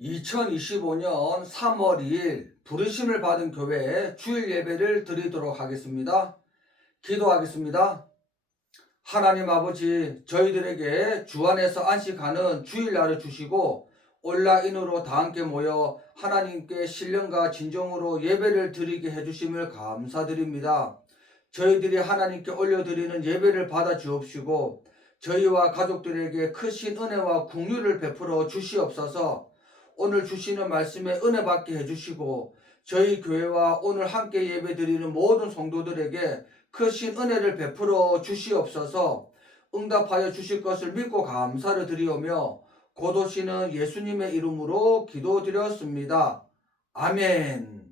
2025년 3월 2일 부르심을 받은 교회에 주일 예배를 드리도록 하겠습니다. 기도하겠습니다. 하나님 아버지, 저희들에게 주 안에서 안식하는 주일날을 주시고 온라인으로 다 함께 모여 하나님께 신령과 진정으로 예배를 드리게 해주심을 감사드립니다. 저희들이 하나님께 올려드리는 예배를 받아 주옵시고 저희와 가족들에게 크신 은혜와 긍휼을 베풀어 주시옵소서. 오늘 주시는 말씀에 은혜 받게 해주시고 저희 교회와 오늘 함께 예배드리는 모든 성도들에게 크신 은혜를 베풀어 주시옵소서. 응답하여 주실 것을 믿고 감사를 드리오며 곧 오시는 예수님의 이름으로 기도드렸습니다. 아멘.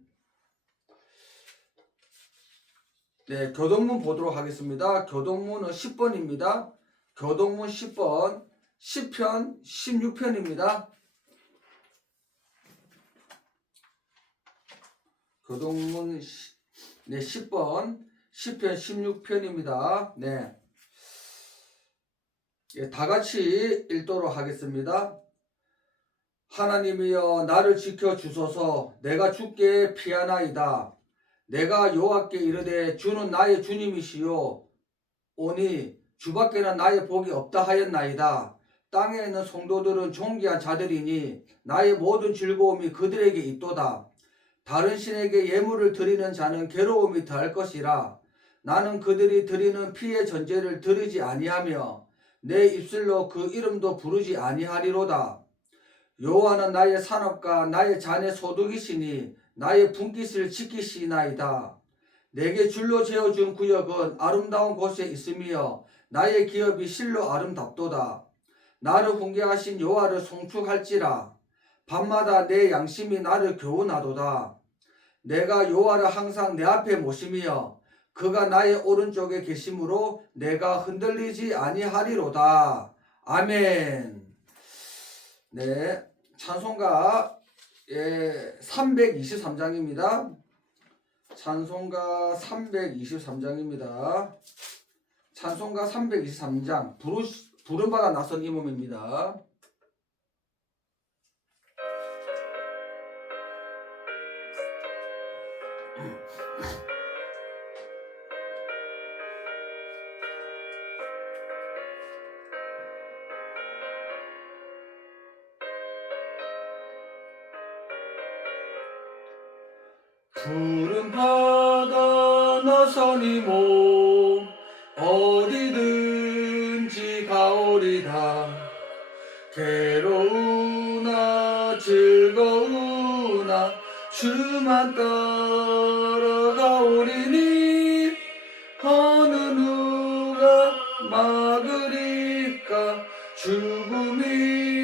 네, 교동문 보도록 하겠습니다. 교동문은 10번입니다. 교동문 10번, 시편 16편입니다. 교동문 10번, 시편 16편입니다. 네. 다 같이 읽도록 하겠습니다. 하나님이여 나를 지켜 주소서. 내가 주께 피하나이다. 내가 여호와께 이르되 주는 나의 주님이시요 오니 주밖에는 나의 복이 없다 하였나이다. 땅에 있는 성도들은 존귀한 자들이니 나의 모든 즐거움이 그들에게 있도다. 다른 신에게 예물을 드리는 자는 괴로움이 더할 것이라. 나는 그들이 드리는 피의 전제를 드리지 아니하며 내 입술로 그 이름도 부르지 아니하리로다. 여호와는 나의 산업과 나의 잔의 소득이시니 나의 분깃을 지키시나이다. 내게 줄로 재어준 구역은 아름다운 곳에 있으며 나의 기업이 실로 아름답도다. 나를 훈계하신 여호와를 송축할지라. 밤마다 내 양심이 나를 교훈하도다. 내가 여호와를 항상 내 앞에 모시며 그가 나의 오른쪽에 계심으로 내가 흔들리지 아니하리로다. 아멘. 네, 찬송가 323장입니다. 찬송가 323장입니다. 찬송가 323장 부름받아 나선 이 몸입니다. 부름받아 나선 이 몸 어디든지 가오리다. 괴로우나 즐거우나 주만 따라가오리니 어느 누가 막으리까. 죽음인들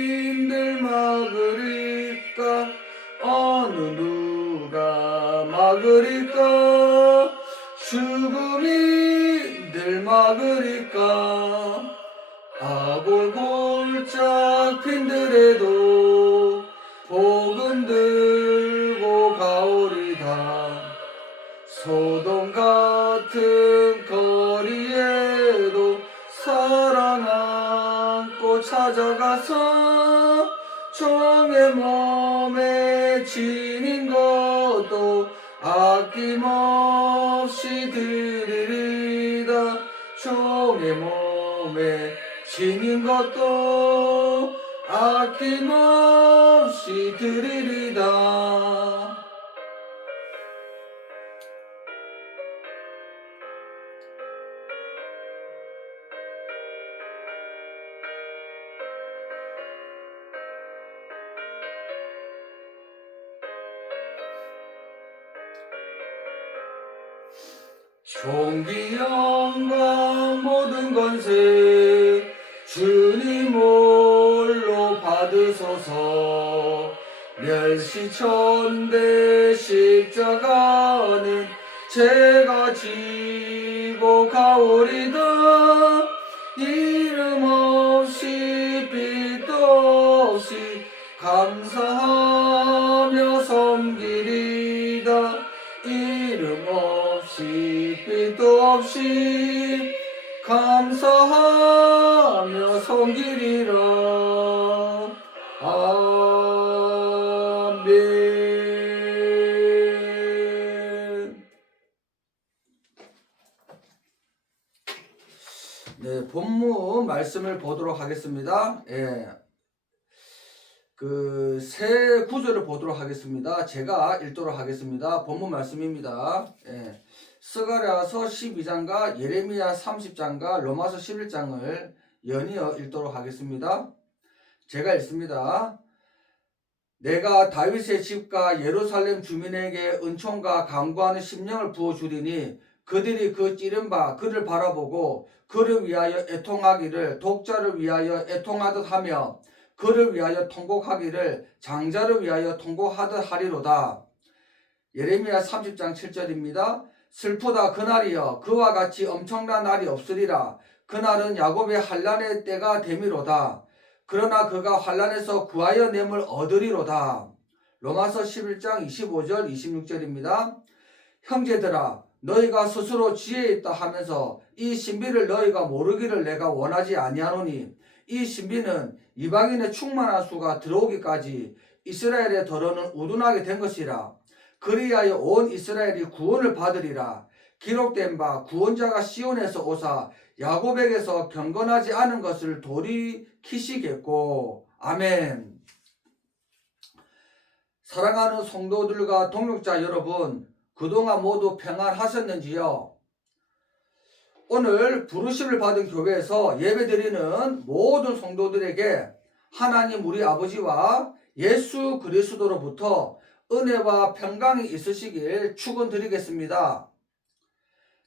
막으리까. 어느 누가 막으리까. 죽음인들 막으리까. 아골골짝 핀들에도 복음 들고 가오리다. 소돔 같은 거리에도 사랑 안고 찾아가서 종의 몸에 지닌 것도 아낌없이 드리리다. 종의 몸에 지닌 것도 아낌없이 드리리다. 존귀 영광 모든 권세 주님 홀로 받으소서. 멸시천대 십자가는 제가 지고 가오리다. 이름 없이 빛도 없이 감사하며 섬기리다. 이름 없이 빛도 없이 감사하며 섬기리라. 아멘. 말씀을 보도록 하겠습니다. 그 세 구절을 보도록 하겠습니다. 제가 읽도록 하겠습니다. 본문 말씀입니다. 스가랴서 12장과 예레미야 30장과 로마서 11장을 연이어 읽도록 하겠습니다. 제가 읽습니다. 내가 다윗의 집과 예루살렘 주민에게 은총과 강구하는 심령을 부어주리니 그들이 그 찌른 바 그를 바라보고 그를 위하여 애통하기를 독자를 위하여 애통하듯 하며 그를 위하여 통곡하기를 장자를 위하여 통곡하듯 하리로다. 예레미야 30장 7절입니다. 슬프다 그날이여 그와 같이 엄청난 날이 없으리라. 그날은 야곱의 환난의 때가 됨이로다. 그러나 그가 환난에서 구하여 냄을 얻으리로다. 로마서 11장 25절 26절입니다. 형제들아 너희가 스스로 지혜 있다 하면서 이 신비를 너희가 모르기를 내가 원하지 아니하노니 이 신비는 이방인의 충만한 수가 들어오기까지 이스라엘의 더러는 우둔하게 된 것이라. 그리하여 온 이스라엘이 구원을 받으리라. 기록된 바 구원자가 시온에서 오사 야곱에게서 경건하지 않은 것을 돌이키시겠고. 아멘. 사랑하는 성도들과 동역자 여러분, 그동안 모두 평안하셨는지요? 오늘 부르심을 받은 교회에서 예배드리는 모든 성도들에게 하나님 우리 아버지와 예수 그리스도로부터 은혜와 평강이 있으시길 축원드리겠습니다.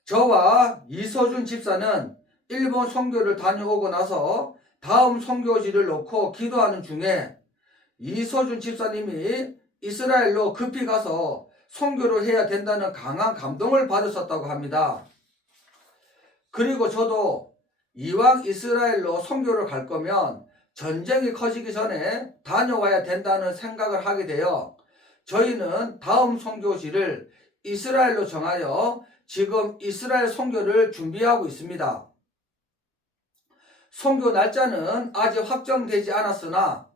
저와 이서준 집사는 일본 선교를 다녀오고 나서 다음 선교지를 놓고 기도하는 중에 이서준 집사님이 이스라엘로 급히 가서 선교를 해야 된다는 강한 감동을 받으셨다고 합니다. 그리고 저도 이왕 이스라엘로 선교를 갈 거면 전쟁이 커지기 전에 다녀와야 된다는 생각을 하게 되어 저희는 다음 선교지를 이스라엘로 정하여 지금 이스라엘 선교를 준비하고 있습니다. 선교 날짜는 아직 확정되지 않았으나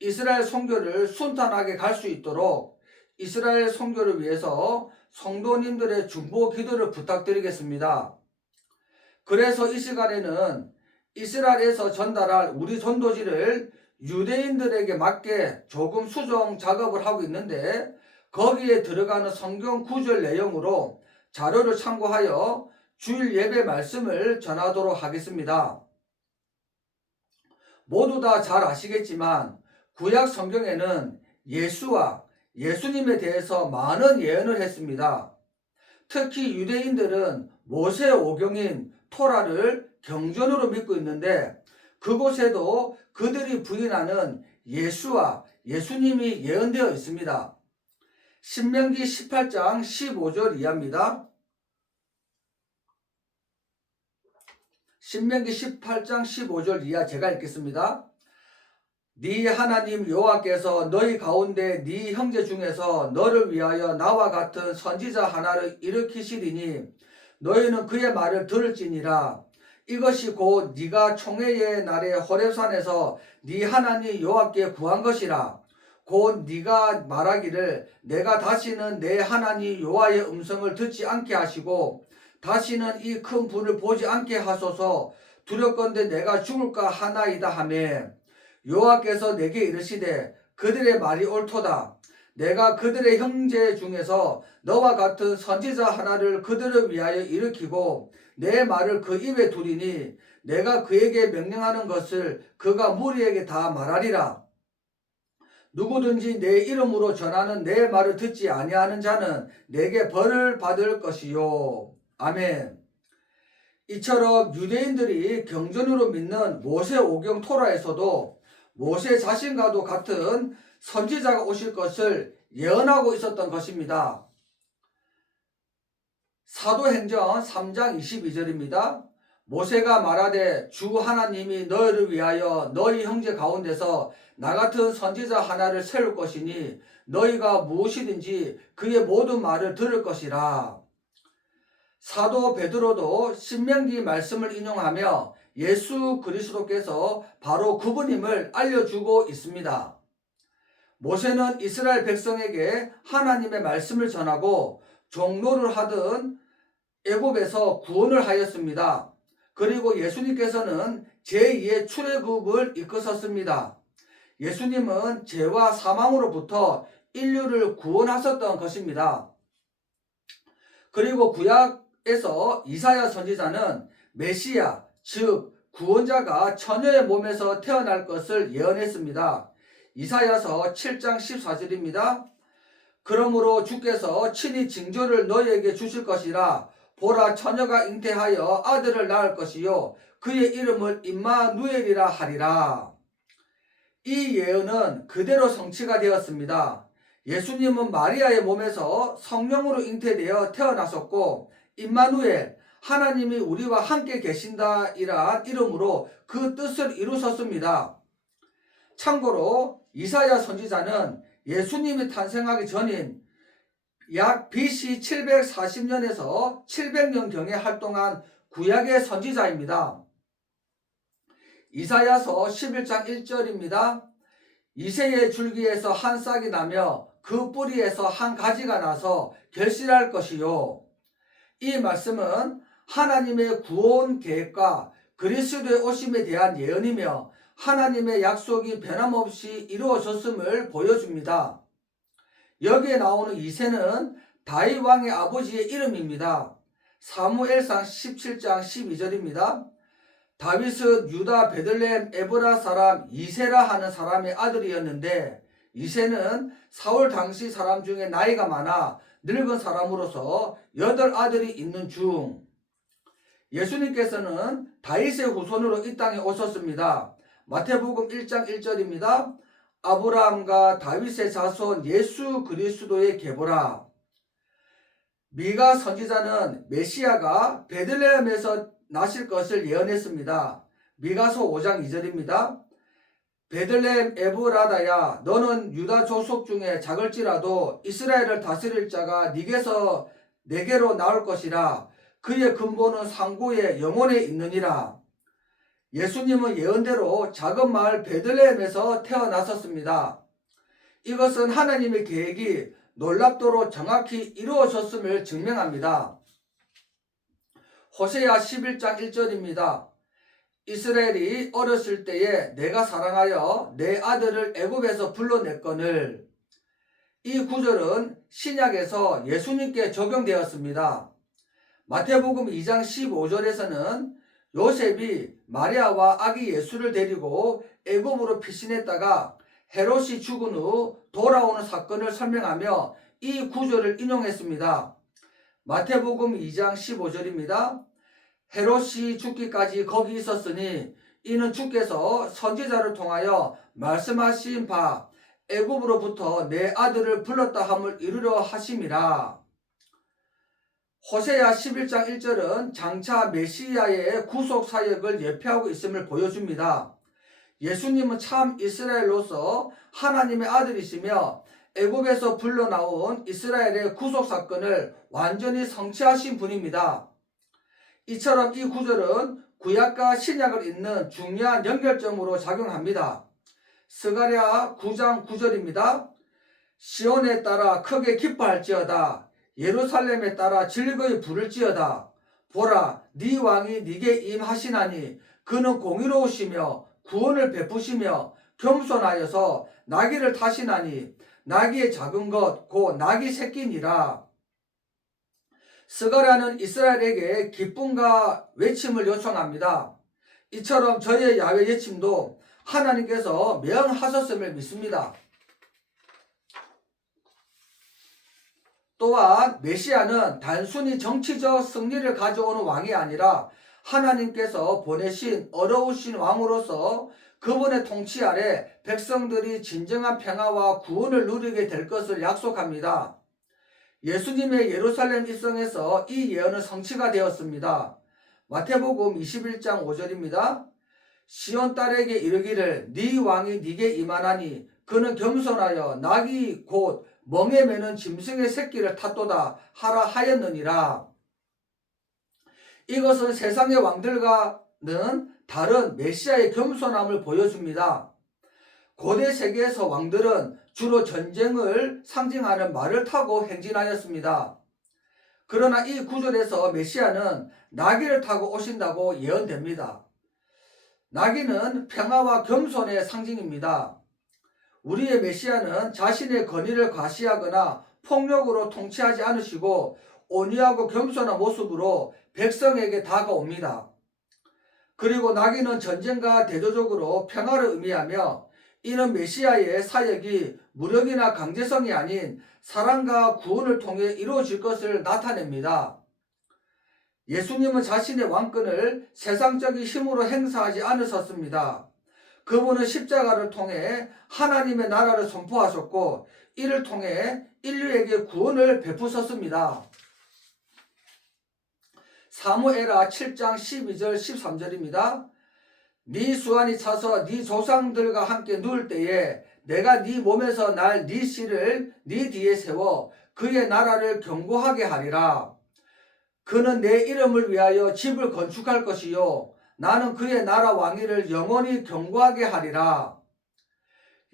이스라엘 선교를 순탄하게 갈 수 있도록 이스라엘 선교를 위해서 성도님들의 중보 기도를 부탁드리겠습니다. 그래서 이 시간에는 이스라엘에서 전달할 우리 전도지를 유대인들에게 맞게 조금 수정 작업을 하고 있는데 거기에 들어가는 성경 구절 내용으로 자료를 참고하여 주일 예배 말씀을 전하도록 하겠습니다. 모두 다 잘 아시겠지만 구약 성경에는 예수와 예수님에 대해서 많은 예언을 했습니다. 특히 유대인들은 모세 오경인 토라를 경전으로 믿고 있는데 그곳에도 그들이 부인하는 예수와 예수님이 예언되어 있습니다. 신명기 18장 15절 이하입니다. 신명기 18장 15절 이하 제가 읽겠습니다. 네 하나님 여호와께서 너희 가운데 네 형제 중에서 너를 위하여 나와 같은 선지자 하나를 일으키시리니 너희는 그의 말을 들을지니라. 이것이 곧 네가 총회의 날에 호렙산에서 네 하나님 여호와께 구한 것이라. 곧 네가 말하기를 내가 다시는 내 하나님 여호와의 음성을 듣지 않게 하시고 다시는 이 큰 불을 보지 않게 하소서. 두렵건대 내가 죽을까 하나이다 하매 여호와께서 내게 이르시되 그들의 말이 옳도다. 내가 그들의 형제 중에서 너와 같은 선지자 하나를 그들을 위하여 일으키고 내 말을 그 입에 두리니 내가 그에게 명령하는 것을 그가 무리에게 다 말하리라. 누구든지 내 이름으로 전하는 내 말을 듣지 아니하는 자는 내게 벌을 받을 것이요. 아멘. 이처럼 유대인들이 경전으로 믿는 모세 오경 토라에서도 모세 자신과도 같은 선지자가 오실 것을 예언하고 있었던 것입니다. 사도행전 3장 22절입니다. 모세가 말하되 주 하나님이 너희를 위하여 너희 형제 가운데서 나 같은 선지자 하나를 세울 것이니 너희가 무엇이든지 그의 모든 말을 들을 것이라. 사도 베드로도 신명기 말씀을 인용하며 예수 그리스도께서 바로 그분임을 알려주고 있습니다. 모세는 이스라엘 백성에게 하나님의 말씀을 전하고 종로를 하던 애굽에서 구원을 하였습니다. 그리고 예수님께서는 제2의 출애굽을 이끄셨습니다. 예수님은 죄와 사망으로부터 인류를 구원하셨던 것입니다. 그리고 구약에서 이사야 선지자는 메시아, 즉 구원자가 처녀의 몸에서 태어날 것을 예언했습니다. 이사야서 7장 14절입니다. 그러므로 주께서 친히 징조를 너희에게 주실 것이라. 보라, 처녀가 잉태하여 아들을 낳을 것이요 그의 이름을 임마누엘이라 하리라. 이 예언은 그대로 성취가 되었습니다. 예수님은 마리아의 몸에서 성령으로 잉태되어 태어나셨고, 임마누엘, 하나님이 우리와 함께 계신다 이러한 이름으로 그 뜻을 이루셨습니다. 참고로 이사야 선지자는 예수님이 탄생하기 전인 약 BC 740년에서 700년경에 활동한 구약의 선지자입니다. 이사야서 11장 1절입니다. 이새의 줄기에서 한 싹이 나며 그 뿌리에서 한 가지가 나서 결실할 것이요. 이 말씀은 하나님의 구원 계획과 그리스도의 오심에 대한 예언이며 하나님의 약속이 변함없이 이루어졌음을 보여줍니다. 여기에 나오는 이새는 다윗 왕의 아버지의 이름입니다. 사무엘상 17장 12절입니다. 다윗은 유다 베들레헴 에브라 사람 이새라 하는 사람의 아들이었는데, 이새는 사울 당시 사람 중에 나이가 많아 늙은 사람으로서 8아들이 있는 중, 예수님께서는 다윗의 후손으로 이 땅에 오셨습니다. 마태복음 1장 1절입니다. 아브라함과 다윗의 자손 예수 그리스도의 계보라. 미가 선지자는 메시아가 베들레헴에서 나실 것을 예언했습니다. 미가서 5장 2절입니다. 베들레헴 에브라다야, 너는 유다 족속 중에 작을지라도 이스라엘을 다스릴 자가 네게서 내게로 나올 것이라. 그의 근본은 상고의 영혼에 있느니라. 예수님은 예언대로 작은 마을 베들레헴에서 태어나셨습니다. 이것은 하나님의 계획이 놀랍도록 정확히 이루어졌음을 증명합니다. 호세아 11장 1절입니다. 이스라엘이 어렸을 때에 내가 사랑하여 내 아들을 애굽에서 불러냈거늘. 이 구절은 신약에서 예수님께 적용되었습니다. 마태복음 2장 15절에서는 요셉이 마리아와 아기 예수를 데리고 애굽으로 피신했다가 헤롯이 죽은 후 돌아오는 사건을 설명하며 이 구절을 인용했습니다. 마태복음 2장 15절입니다. 헤롯이 죽기까지 거기 있었으니 이는 주께서 선지자를 통하여 말씀하신 바 애굽으로부터 내 아들을 불렀다 함을 이루려 하심이라. 호세아 11장 1절은 장차 메시아의 구속 사역을 예표하고 있음을 보여줍니다. 예수님은 참 이스라엘로서 하나님의 아들이시며 애굽에서 불러나온 이스라엘의 구속 사건을 완전히 성취하신 분입니다. 이처럼 이 구절은 구약과 신약을 잇는 중요한 연결점으로 작용합니다. 스가랴 9장 9절입니다. 시온에 따라 크게 기뻐할지어다. 예루살렘에 따라 즐거이 부를지어다. 보라, 네 왕이 네게 임하시나니 그는 공의로우시며 구원을 베푸시며 겸손하여서 나귀를 타시나니 나귀의 작은 것 곧 나귀 새끼니라. 스가랴는 이스라엘에게 기쁨과 외침을 요청합니다. 이처럼 저의 야훼 외침도 하나님께서 명하셨음을 믿습니다. 또한 메시아는 단순히 정치적 승리를 가져오는 왕이 아니라 하나님께서 보내신 어려우신 왕으로서 그분의 통치 아래 백성들이 진정한 평화와 구원을 누리게 될 것을 약속합니다. 예수님의 예루살렘 입성에서 이 예언은 성취가 되었습니다. 마태복음 21장 5절입니다. 시온 딸에게 이르기를 네 왕이 네게 임하나니 그는 겸손하여 나귀 곧 멍에 매는 짐승의 새끼를 탔도다 하라 하였느니라. 이것은 세상의 왕들과는 다른 메시아의 겸손함을 보여줍니다. 고대 세계에서 왕들은 주로 전쟁을 상징하는 말을 타고 행진하였습니다. 그러나 이 구절에서 메시아는 나귀를 타고 오신다고 예언됩니다. 나귀는 평화와 겸손의 상징입니다. 우리의 메시아는 자신의 권위를 과시하거나 폭력으로 통치하지 않으시고 온유하고 겸손한 모습으로 백성에게 다가옵니다. 그리고 나귀는 전쟁과 대조적으로 평화를 의미하며 이는 메시아의 사역이 무력이나 강제성이 아닌 사랑과 구원을 통해 이루어질 것을 나타냅니다. 예수님은 자신의 왕권을 세상적인 힘으로 행사하지 않으셨습니다. 그분은 십자가를 통해 하나님의 나라를 선포하셨고 이를 통해 인류에게 구원을 베푸셨습니다. 사무엘하 7장 12절 13절입니다. 네 수완이 차서 네 조상들과 함께 누울 때에 내가 네 몸에서 날 네 씨를 네 뒤에 세워 그의 나라를 견고하게 하리라. 그는 내 이름을 위하여 집을 건축할 것이요 나는 그의 나라 왕위를 영원히 견고하게 하리라.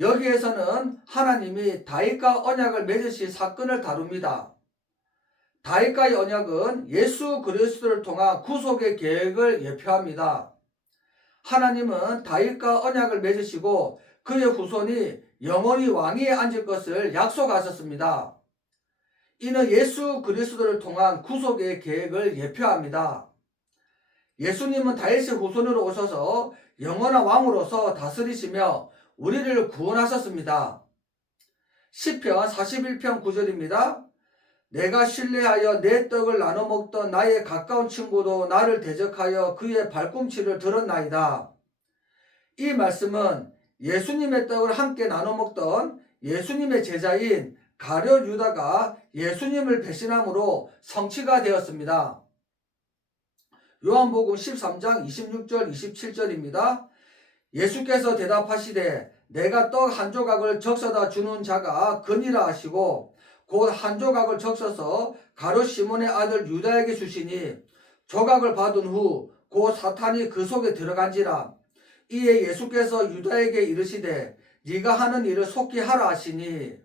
여기에서는 하나님이 다윗과 언약을 맺으실 사건을 다룹니다. 다윗과의 언약은 예수 그리스도를 통한 구속의 계획을 예표합니다. 하나님은 다윗과 언약을 맺으시고 그의 후손이 영원히 왕위에 앉을 것을 약속하셨습니다. 이는 예수 그리스도를 통한 구속의 계획을 예표합니다. 예수님은 다윗의 후손으로 오셔서 영원한 왕으로서 다스리시며 우리를 구원하셨습니다. 시편 41편 9절입니다. 내가 신뢰하여 내 떡을 나눠 먹던 나의 가까운 친구도 나를 대적하여 그의 발꿈치를 들었나이다. 이 말씀은 예수님의 떡을 함께 나눠 먹던 예수님의 제자인 가룟 유다가 예수님을 배신함으로 성취가 되었습니다. 요한복음 13장 26절 27절입니다. 예수께서 대답하시되 내가 떡 한 조각을 적셔다 주는 자가 그니라 하시고 곧 한 조각을 적셔서 가룟 시몬의 아들 유다에게 주시니 조각을 받은 후 곧 사탄이 그 속에 들어간지라. 이에 예수께서 유다에게 이르시되 네가 하는 일을 속히 하라 하시니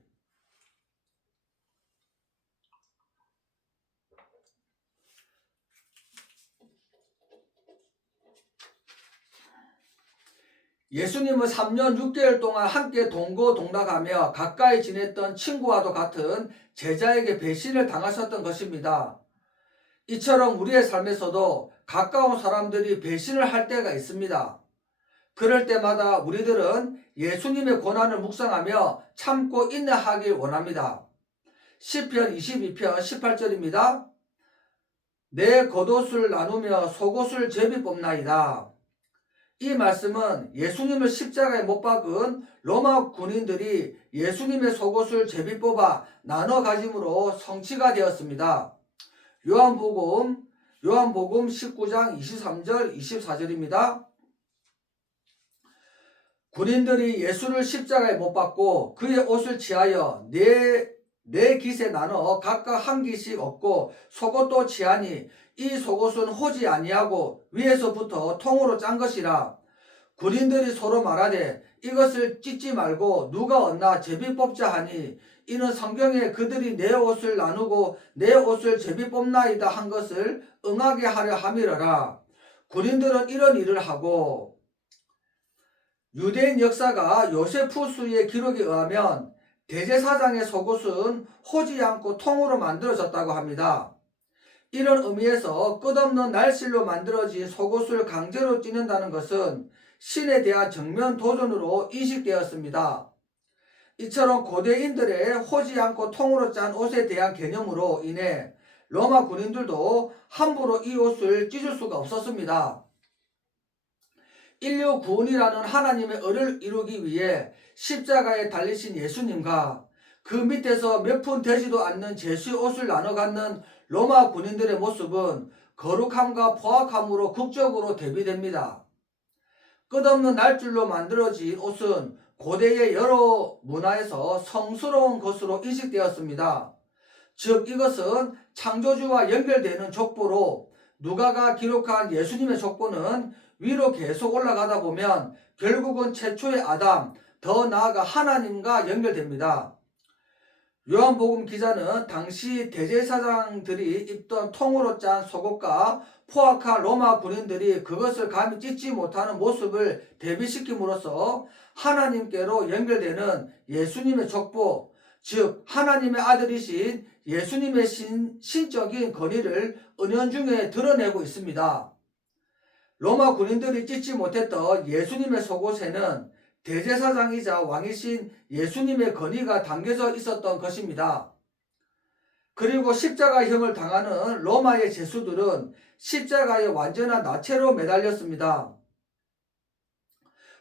예수님은 3년 6개월 동안 함께 동거동락하며 가까이 지냈던 친구와도 같은 제자에게 배신을 당하셨던 것입니다. 이처럼 우리의 삶에서도 가까운 사람들이 배신을 할 때가 있습니다. 그럴 때마다 우리들은 예수님의 고난을 묵상하며 참고 인내하길 원합니다. 시편 22편 18절입니다. 내 겉옷을 나누며 속옷을 제비 뽑나이다. 이 말씀은 예수님을 십자가에 못 박은 로마 군인들이 예수님의 속옷을 제비 뽑아 나눠 가짐으로 성취가 되었습니다. 요한복음 19장 23절 24절입니다. 군인들이 예수를 십자가에 못 박고 그의 옷을 취하여 네 깃에 나눠 각각 한 깃씩 얻고 속옷도 취하니 이 속옷은 호지 아니하고 위에서부터 통으로 짠 것이라. 군인들이 서로 말하되 이것을 찢지 말고 누가 얻나 제비 뽑자 하니 이는 성경에 그들이 내 옷을 나누고 내 옷을 제비 뽑나이다 한 것을 응하게 하려 함이러라. 군인들은 이런 일을 하고 유대인 역사가 요세푸스의 기록에 의하면 대제사장의 속옷은 호지 않고 통으로 만들어졌다고 합니다. 이런 의미에서 끝없는 날실로 만들어진 속옷을 강제로 찢는다는 것은 신에 대한 정면 도전으로 인식되었습니다. 이처럼 고대인들의 호지 않고 통으로 짠 옷에 대한 개념으로 인해 로마 군인들도 함부로 이 옷을 찢을 수가 없었습니다. 인류 구원이라는 하나님의 의를 이루기 위해 십자가에 달리신 예수님과 그 밑에서 몇 푼 되지도 않는 제수의 옷을 나눠 갖는 로마 군인들의 모습은 거룩함과 포악함으로 극적으로 대비됩니다. 끝없는 날줄로 만들어진 옷은 고대의 여러 문화에서 성스러운 것으로 인식되었습니다. 즉 이것은 창조주와 연결되는 족보로 누가가 기록한 예수님의 족보는 위로 계속 올라가다 보면 결국은 최초의 아담, 더 나아가 하나님과 연결됩니다. 요한복음 기자는 당시 대제사장들이 입던 통으로 짠 속옷과 포악한 로마 군인들이 그것을 감히 찢지 못하는 모습을 대비시킴으로써 하나님께로 연결되는 예수님의 족보, 즉 하나님의 아들이신 예수님의 신적인 권위를 은연중에 드러내고 있습니다. 로마 군인들이 찢지 못했던 예수님의 속옷에는 대제사장이자 왕이신 예수님의 권위가 담겨져 있었던 것입니다. 그리고 십자가형을 당하는 로마의 죄수들은 십자가에 완전한 나체로 매달렸습니다.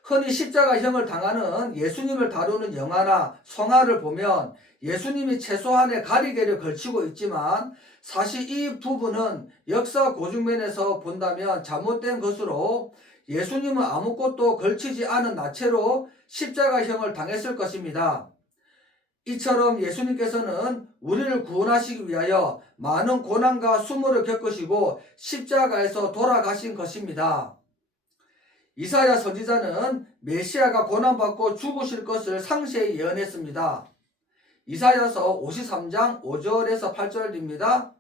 흔히 십자가형을 당하는 예수님을 다루는 영화나 성화를 보면 예수님이 최소한의 가리개를 걸치고 있지만 사실 이 부분은 역사 고증면에서 본다면 잘못된 것으로 예수님은 아무것도 걸치지 않은 나체로 십자가형을 당했을 것입니다. 이처럼 예수님께서는 우리를 구원하시기 위하여 많은 고난과 수모를 겪으시고 십자가에서 돌아가신 것입니다. 이사야 선지자는 메시아가 고난받고 죽으실 것을 상세히 예언했습니다. 이사야서 53장 5절에서 8절입니다.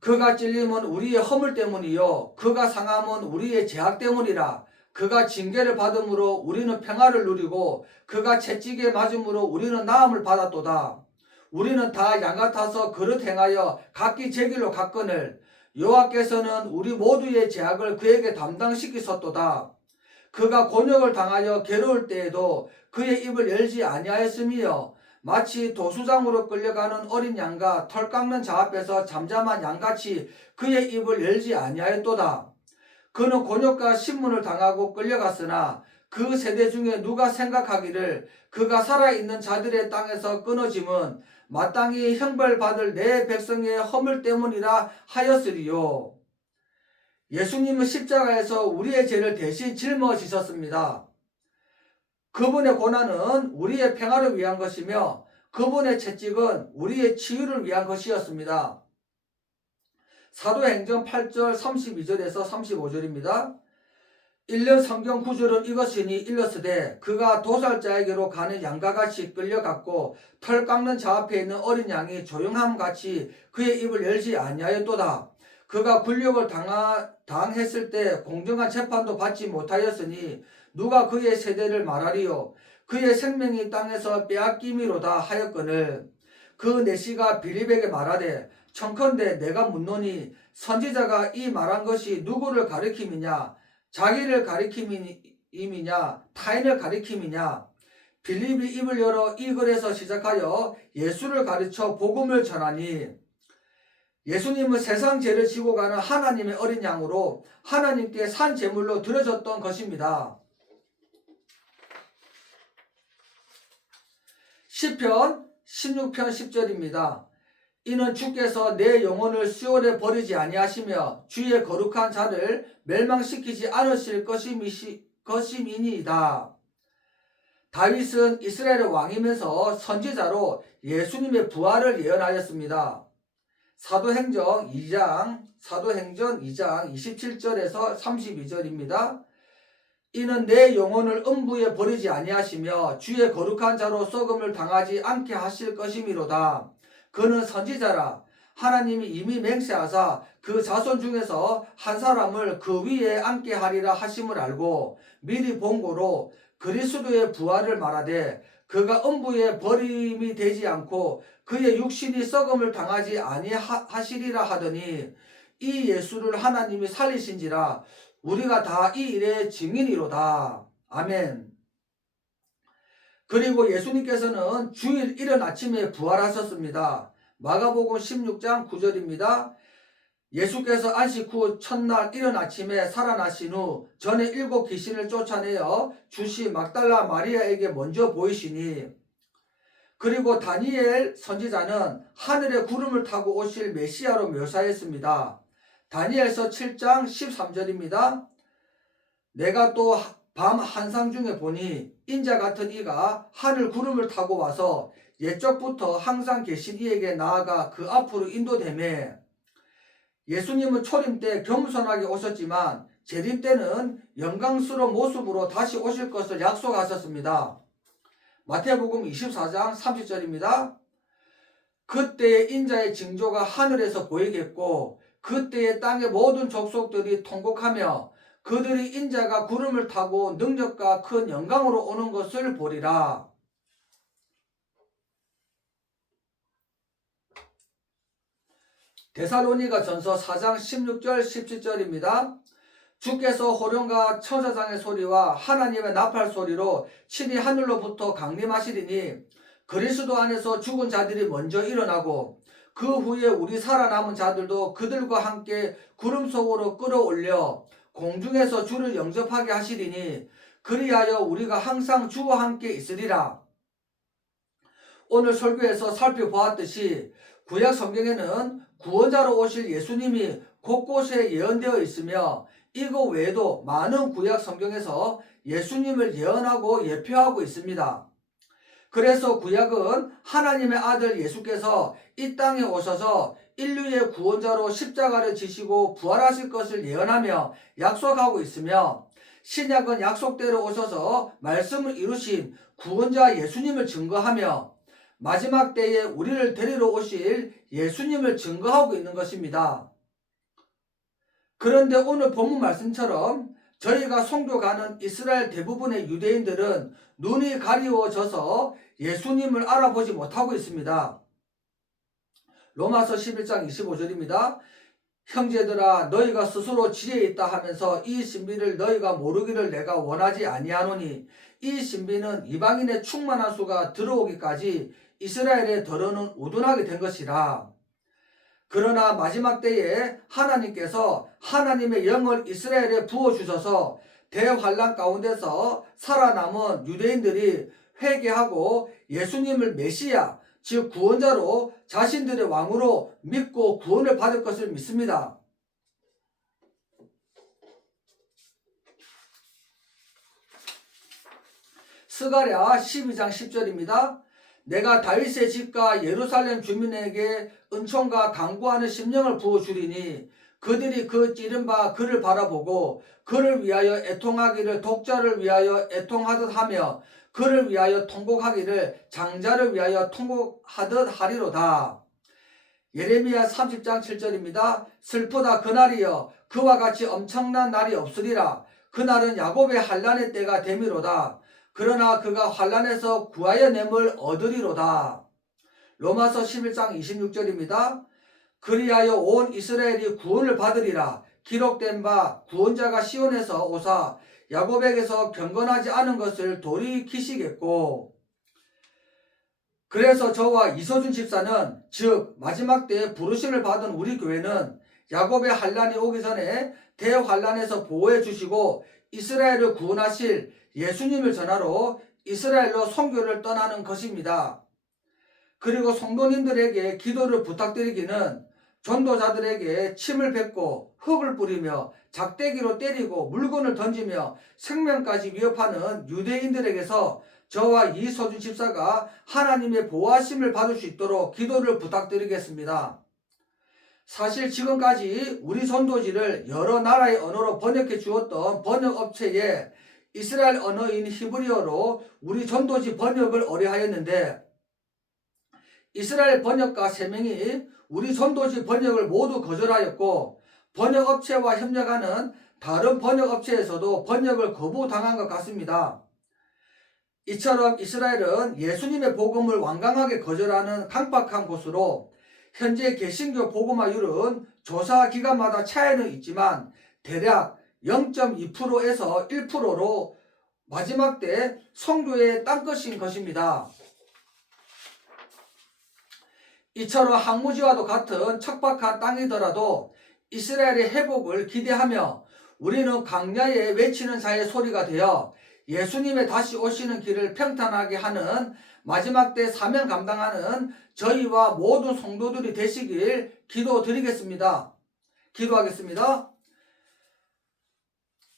그가 찔림은 우리의 허물 때문이요 그가 상함은 우리의 죄악 때문이라. 그가 징계를 받음으로 우리는 평화를 누리고 그가 채찍에 맞음으로 우리는 나음을 받았도다. 우리는 다 양같아서 그릇 행하여 각기 제 길로 갔거늘 여호와께서는 우리 모두의 죄악을 그에게 담당시키셨도다. 그가 곤욕을 당하여 괴로울 때에도 그의 입을 열지 아니하였으며 마치 도수장으로 끌려가는 어린 양과 털 깎는 자 앞에서 잠잠한 양같이 그의 입을 열지 아니하였도다. 그는 곤욕과 신문을 당하고 끌려갔으나 그 세대 중에 누가 생각하기를 그가 살아있는 자들의 땅에서 끊어짐은 마땅히 형벌받을 내 백성의 허물 때문이라 하였으리요. 예수님은 십자가에서 우리의 죄를 대신 짊어지셨습니다. 그분의 고난은 우리의 평화를 위한 것이며 그분의 채찍은 우리의 치유를 위한 것이었습니다. 사도행전 8절 32절에서 35절입니다. 1년 성경 구절은 이것이니 일렀으되 그가 도살자에게로 가는 양과 같이 끌려갔고 털 깎는 자 앞에 있는 어린 양이 조용함같이 그의 입을 열지 아니하였도다. 그가 굴욕을 당했을 때 공정한 재판도 받지 못하였으니 누가 그의 세대를 말하리요. 그의 생명이 땅에서 빼앗김이로다 하였거늘 그 내시가 빌립에게 말하되 청컨대 내가 묻노니 선지자가 이 말한 것이 누구를 가리킴이냐 자기를 가리킴이냐 타인을 가리킴이냐. 빌립이 입을 열어 이 글에서 시작하여 예수를 가르쳐 복음을 전하니 예수님은 세상 죄를 지고 가는 하나님의 어린 양으로 하나님께 산 제물로 드려졌던 것입니다. 시편 16편 10절입니다. 이는 주께서 내 영혼을 시온에 버리지 아니하시며 주의 거룩한 자를 멸망시키지 않으실 것임이니이다. 다윗은 이스라엘의 왕이면서 선지자로 예수님의 부활을 예언하였습니다. 사도행전 2장 27절에서 32절입니다. 이는 내 영혼을 음부에 버리지 아니하시며 주의 거룩한 자로 썩음을 당하지 않게 하실 것이미로다. 그는 선지자라. 하나님이 이미 맹세하사 그 자손 중에서 한 사람을 그 위에 앉게 하리라 하심을 알고 미리 본고로 그리스도의 부활을 말하되 그가 음부에 버림이 되지 않고 그의 육신이 썩음을 당하지 아니하시리라 하더니 이 예수를 하나님이 살리신지라. 우리가 다 이 일의 증인이로다. 아멘. 그리고 예수님께서는 주일 이른 아침에 부활하셨습니다. 마가복음 16장 9절입니다. 예수께서 안식 후 첫날 이른 아침에 살아나신 후 전에 7 귀신을 쫓아내어 주시 막달라 마리아에게 먼저 보이시니 그리고 다니엘 선지자는 하늘의 구름을 타고 오실 메시아로 묘사했습니다. 다니엘서 7장 13절입니다. 내가 또 밤 한상 중에 보니 인자 같은 이가 하늘 구름을 타고 와서 옛적부터 항상 계신 이에게 나아가 그 앞으로 인도되매. 예수님은 초림 때 겸손하게 오셨지만 재림 때는 영광스러운 모습으로 다시 오실 것을 약속하셨습니다. 마태복음 24장 30절입니다. 그때의 인자의 징조가 하늘에서 보이겠고 그때의 땅의 모든 족속들이 통곡하며 그들이 인자가 구름을 타고 능력과 큰 영광으로 오는 것을 보리라. 데살로니가 전서 4장 16절 17절입니다. 주께서 호령과 천사장의 소리와 하나님의 나팔 소리로 친히 하늘로부터 강림하시리니 그리스도 안에서 죽은 자들이 먼저 일어나고 그 후에 우리 살아남은 자들도 그들과 함께 구름 속으로 끌어올려 공중에서 주를 영접하게 하시리니 그리하여 우리가 항상 주와 함께 있으리라. 오늘 설교에서 살펴보았듯이 구약 성경에는 구원자로 오실 예수님이 곳곳에 예언되어 있으며 이거 외에도 많은 구약 성경에서 예수님을 예언하고 예표하고 있습니다. 그래서 구약은 하나님의 아들 예수께서 이 땅에 오셔서 인류의 구원자로 십자가를 지시고 부활하실 것을 예언하며 약속하고 있으며 신약은 약속대로 오셔서 말씀을 이루신 구원자 예수님을 증거하며 마지막 때에 우리를 데리러 오실 예수님을 증거하고 있는 것입니다. 그런데 오늘 본문 말씀처럼 저희가 선교가는 이스라엘 대부분의 유대인들은 눈이 가리워져서 예수님을 알아보지 못하고 있습니다. 로마서 11장 25절입니다. 형제들아 너희가 스스로 지혜에 있다 하면서 이 신비를 너희가 모르기를 내가 원하지 아니하노니 이 신비는 이방인의 충만한 수가 들어오기까지 이스라엘의 더러는 우둔하게 된 것이라. 그러나 마지막 때에 하나님께서 하나님의 영을 이스라엘에 부어주셔서 대환란 가운데서 살아남은 유대인들이 회개하고 예수님을 메시아 즉 구원자로 자신들의 왕으로 믿고 구원을 받을 것을 믿습니다. 스가랴 12장 10절입니다. 내가 다윗의 집과 예루살렘 주민에게 은총과 강구하는 심령을 부어주리니 그들이 그 찌른 바 그를 바라보고 그를 위하여 애통하기를 독자를 위하여 애통하듯 하며 그를 위하여 통곡하기를 장자를 위하여 통곡하듯 하리로다. 예레미야 30장 7절입니다. 슬프다 그날이여 그와 같이 엄청난 날이 없으리라. 그날은 야곱의 환난의 때가 됨이로다. 그러나 그가 환난에서 구하여 냄을 얻으리로다. 로마서 11장 26절입니다. 그리하여 온 이스라엘이 구원을 받으리라. 기록된 바 구원자가 시온에서 오사 야곱에게서 경건하지 않은 것을 돌이키시겠고. 그래서 저와 이서준 집사는 즉 마지막 때에 부르심을 받은 우리 교회는 야곱의 환난이 오기 전에 대환난에서 보호해 주시고 이스라엘을 구원하실 예수님을 전하러 이스라엘로 선교를 떠나는 것입니다. 그리고 성도님들에게 기도를 부탁드리기는 전도자들에게 침을 뱉고 흙을 뿌리며 작대기로 때리고 물건을 던지며 생명까지 위협하는 유대인들에게서 저와 이서준 집사가 하나님의 보호하심을 받을 수 있도록 기도를 부탁드리겠습니다. 사실 지금까지 우리 전도지를 여러 나라의 언어로 번역해 주었던 번역업체에 이스라엘 언어인 히브리어로 우리 전도지 번역을 의뢰하였는데 이스라엘 번역가 3명이 우리 전도지 번역을 모두 거절하였고 번역업체와 협력하는 다른 번역업체에서도 번역을 거부당한 것 같습니다. 이처럼 이스라엘은 예수님의 복음을 완강하게 거절하는 강박한 곳으로 현재 개신교 복음화율은 조사 기간마다 차이는 있지만 대략 0.2%에서 1%로 마지막 때 선교의 땅끝인 것입니다. 이처럼 항무지와도 같은 척박한 땅이더라도 이스라엘의 회복을 기대하며 우리는 광야에 외치는 자의 소리가 되어 예수님의 다시 오시는 길을 평탄하게 하는 마지막 때 사명 감당하는 저희와 모든 성도들이 되시길 기도드리겠습니다. 기도하겠습니다.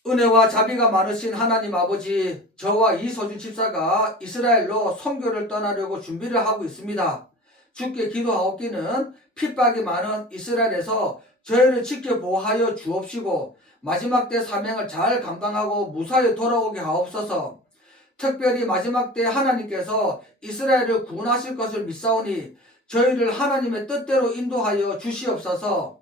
은혜와 자비가 많으신 하나님 아버지, 저와 이서준 집사가 이스라엘로 선교를 떠나려고 준비를 하고 있습니다. 주께 기도하옵기는 핍박이 많은 이스라엘에서 저희를 지켜보호하여 주옵시고 마지막 때 사명을 잘 감당하고 무사히 돌아오게 하옵소서. 특별히 마지막 때 하나님께서 이스라엘을 구원하실 것을 믿사오니 저희를 하나님의 뜻대로 인도하여 주시옵소서.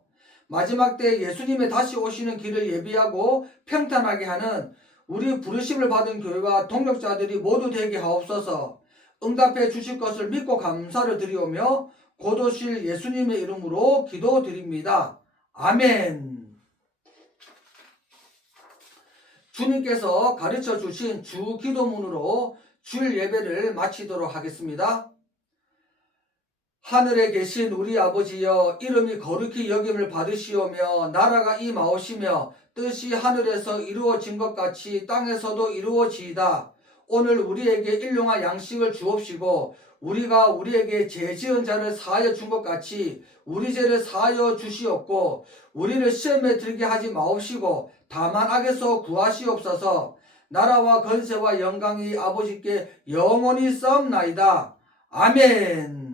마지막 때 예수님의 다시 오시는 길을 예비하고 평탄하게 하는 우리 부르심을 받은 교회와 동력자들이 모두 되게 하옵소서. 응답해 주실 것을 믿고 감사를 드리오며 곧 오실 예수님의 이름으로 기도드립니다. 아멘. 주님께서 가르쳐 주신 주 기도문으로 주일 예배를 마치도록 하겠습니다. 하늘에 계신 우리 아버지여, 이름이 거룩히 여김을 받으시오며 나라가 임하오시며 뜻이 하늘에서 이루어진 것 같이 땅에서도 이루어지이다. 오늘 우리에게 일용할 양식을 주옵시고 우리가 우리에게 죄 지은 자를 사하여 준 것 같이 우리 죄를 사하여 주시옵고 우리를 시험에 들게 하지 마옵시고 다만 악에서 구하시옵소서. 나라와 건세와 영광이 아버지께 영원히 싸움나이다. 아멘.